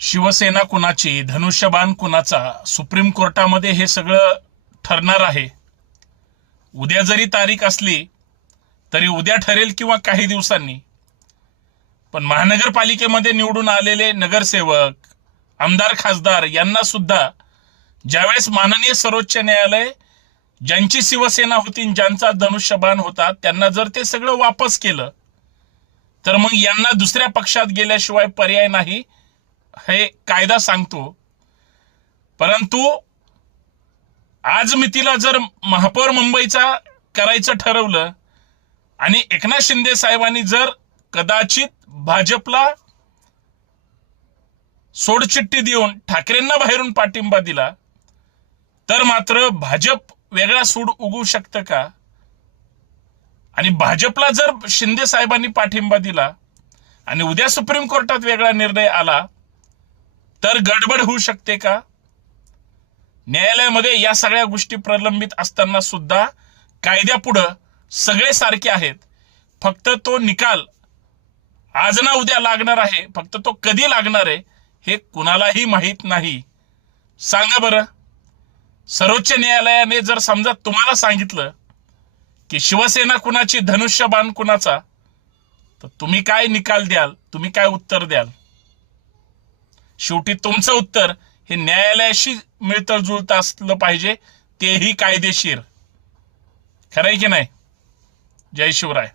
शिवसेना कुणाची, धनुष्यबाण कुणाचा, सुप्रीम कोर्टामध्ये हे सगळं ठरणार आहे. उद्या जरी तारीख असली तरी उद्या ठरेल किंवा काही दिवसांनी. पण महानगरपालिकेमध्ये निवडून आलेले नगरसेवक, आमदार, खासदार यांना सुद्धा ज्यावेळेस माननीय सर्वोच्च न्यायालय ज्यांची शिवसेना होती, ज्यांचा धनुष्यबाण होता, त्यांना जर ते सगळं वापस केलं तर मग यांना दुसऱ्या पक्षात गेल्याशिवाय पर्याय नाही हे कायदा सांगतो. परंतु आज मितीला जर महापौर मुंबईचा करायचं ठरवलं आणि एकनाथ शिंदे साहेबांनी जर कदाचित भाजपला सोडचिठ्ठी देऊन ठाकरेंना बाहेरून पाठिंबा दिला तर मात्र भाजप वेगळा सूड उगवू शकतं का? आणि भाजपला जर शिंदे साहेबांनी पाठिंबा दिला आणि उद्या सुप्रीम कोर्टात वेगळा निर्णय आला तर गडबड होऊ शकते का? न्यायालयामध्ये या सगळ्या गोष्टी प्रलंबित असताना सुद्धा कायद्यापुढं सगळे सारखे आहेत. फक्त तो निकाल आज ना उद्या लागणार आहे. फक्त तो कधी लागणार आहे हे कुणालाही माहित नाही. सांगा बरं, सर्वोच्च न्यायालयाने जर समजा तुम्हाला सांगितलं की शिवसेना कुणाची, धनुष्यबाण कुणाचा, तर तुम्ही काय निकाल द्याल? तुम्ही काय उत्तर द्याल? शेवटी तुमचं उत्तर हे न्यायालयाशी मिळतं जुळतं असलं पाहिजे, तेही कायदेशीर. खरंय की नाही? जय शिवराय.